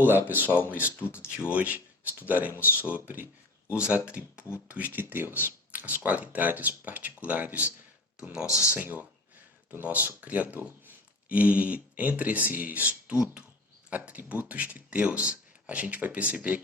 Olá pessoal, no estudo de hoje estudaremos sobre os atributos de Deus, as qualidades particulares do nosso Senhor, do nosso Criador. E entre esse estudo, atributos de Deus, a gente vai perceber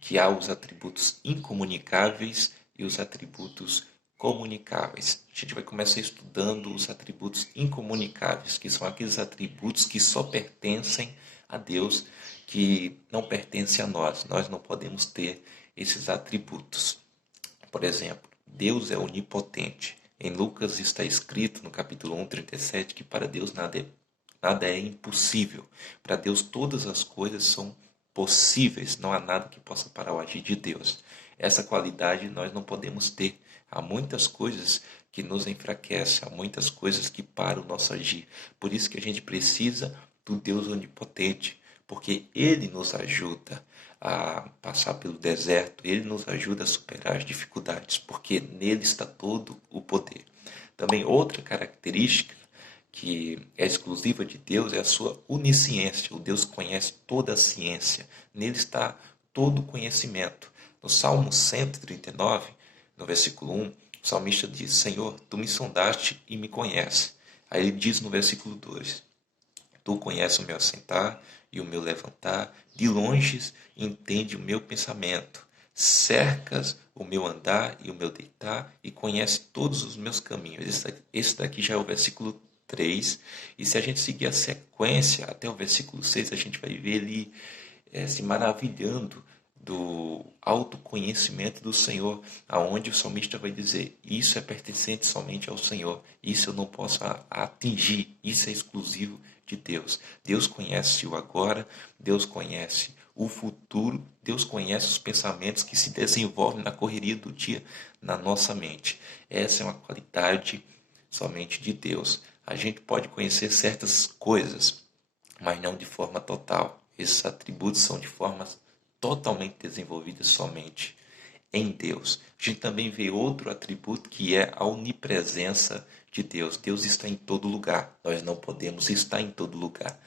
que há os atributos incomunicáveis e os atributos comunicáveis. A gente vai começar estudando os atributos incomunicáveis, que são aqueles atributos que só pertencem a Deus, que não pertencem a nós. Nós não podemos ter esses atributos. Por exemplo, Deus é onipotente. Em Lucas está escrito no capítulo 1:37 que para Deus nada é impossível. Para Deus todas as coisas são possíveis, não há nada que possa parar o agir de Deus. Essa qualidade nós não podemos ter. Há muitas coisas que nos enfraquecem, há muitas coisas que param o nosso agir. Por isso que a gente precisa do Deus onipotente, porque Ele nos ajuda a passar pelo deserto, Ele nos ajuda a superar as dificuldades, porque nele está todo o poder. Também outra característica que é exclusiva de Deus é a sua onisciência. O Deus conhece toda a ciência, nele está todo o conhecimento. No Salmo 139, no versículo 1, o salmista diz: Senhor, tu me sondaste e me conheces. Aí ele diz no versículo 2: Tu conheces o meu assentar e o meu levantar, de longe entende o meu pensamento. Cercas o meu andar e o meu deitar e conhece todos os meus caminhos. Esse daqui já é o versículo 3. E se a gente seguir a sequência até o versículo 6, a gente vai ver ele se maravilhando do autoconhecimento do Senhor, aonde o salmista vai dizer: isso é pertencente somente ao Senhor, isso eu não posso atingir, isso é exclusivo de Deus. Deus conhece o agora, Deus conhece o futuro, Deus conhece os pensamentos que se desenvolvem na correria do dia na nossa mente. Essa é uma qualidade somente de Deus. A gente pode conhecer certas coisas, mas não de forma total. Esses atributos são de formas totalmente desenvolvidas somente em Deus. A gente também vê outro atributo que é a onipresença de Deus. Deus está em todo lugar. Nós não podemos estar em todo lugar.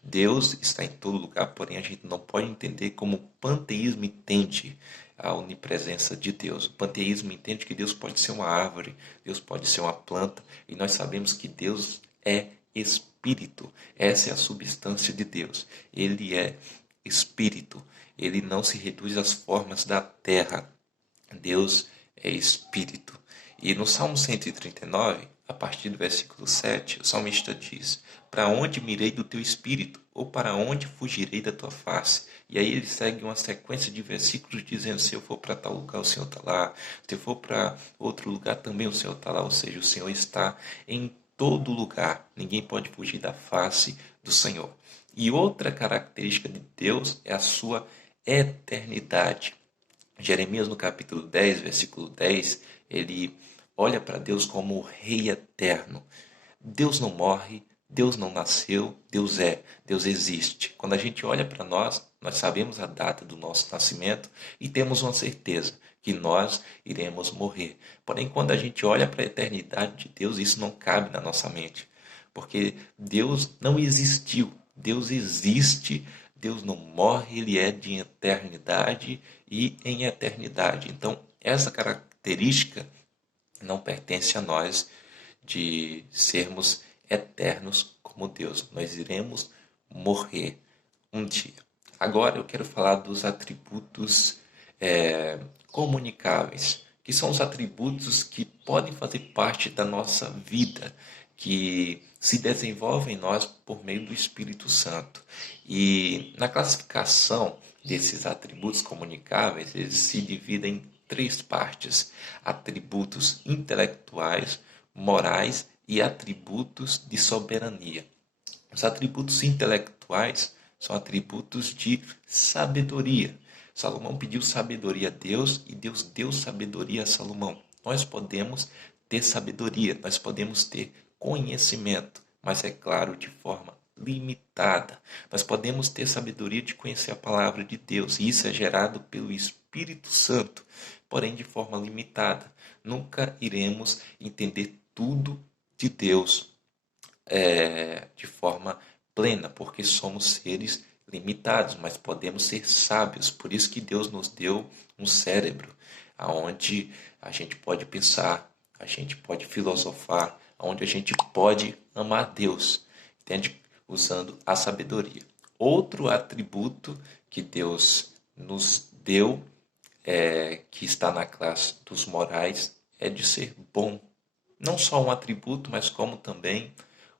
Deus está em todo lugar, porém a gente não pode entender como o panteísmo entende a onipresença de Deus. O panteísmo entende que Deus pode ser uma árvore, Deus pode ser uma planta, e nós sabemos que Deus é espírito. Essa é a substância de Deus. Ele é espírito. Ele não se reduz às formas da terra. Deus é espírito. E no Salmo 139, a partir do versículo 7, o salmista diz: Para onde mirei do teu espírito? Ou para onde fugirei da tua face? E aí ele segue uma sequência de versículos dizendo: se eu for para tal lugar, o Senhor está lá. Se eu for para outro lugar, também o Senhor está lá. Ou seja, o Senhor está em todo lugar. Ninguém pode fugir da face do Senhor. E outra característica de Deus é a sua eternidade. Jeremias, no capítulo 10, versículo 10, ele olha para Deus como o Rei eterno. Deus não morre, Deus não nasceu, Deus existe. Quando a gente olha para nós sabemos a data do nosso nascimento e temos uma certeza que nós iremos morrer. Porém, quando a gente olha para a eternidade de Deus, isso não cabe na nossa mente, porque Deus não existiu, Deus existe. Deus não morre, Ele é de eternidade e em eternidade. Então, essa característica não pertence a nós de sermos eternos como Deus. Nós iremos morrer um dia. Agora eu quero falar dos atributos comunicáveis, que são os atributos que podem fazer parte da nossa vida, que se desenvolvem em nós por meio do Espírito Santo. E na classificação desses atributos comunicáveis, eles se dividem em três partes: atributos intelectuais, morais e atributos de soberania. Os atributos intelectuais são atributos de sabedoria. Salomão pediu sabedoria a Deus e Deus deu sabedoria a Salomão. Nós podemos ter sabedoria, nós podemos ter conhecimento, mas é claro, de forma limitada. Nós podemos ter sabedoria de conhecer a palavra de Deus, e isso é gerado pelo Espírito Santo, porém de forma limitada. Nunca iremos entender tudo de Deus de forma plena, porque somos seres limitados, mas podemos ser sábios. Por isso que Deus nos deu um cérebro, aonde a gente pode pensar, a gente pode filosofar, onde a gente pode amar Deus, entende? Usando a sabedoria. Outro atributo que Deus nos deu, que está na classe dos morais, é de ser bom. Não só um atributo, mas como também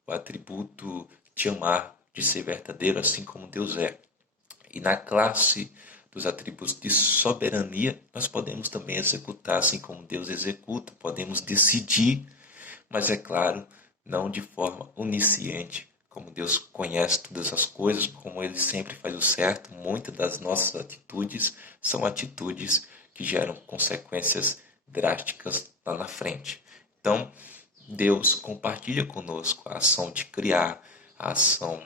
o atributo de amar, de ser verdadeiro, assim como Deus é. E na classe dos atributos de soberania, nós podemos também executar assim como Deus executa, podemos decidir, mas é claro, não de forma onisciente, como Deus conhece todas as coisas, como Ele sempre faz o certo. Muitas das nossas atitudes são atitudes que geram consequências drásticas lá na frente. Então, Deus compartilha conosco a ação de criar, a ação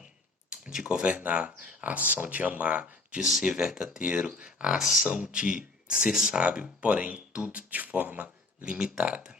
de governar, a ação de amar, de ser verdadeiro, a ação de ser sábio, porém tudo de forma limitada.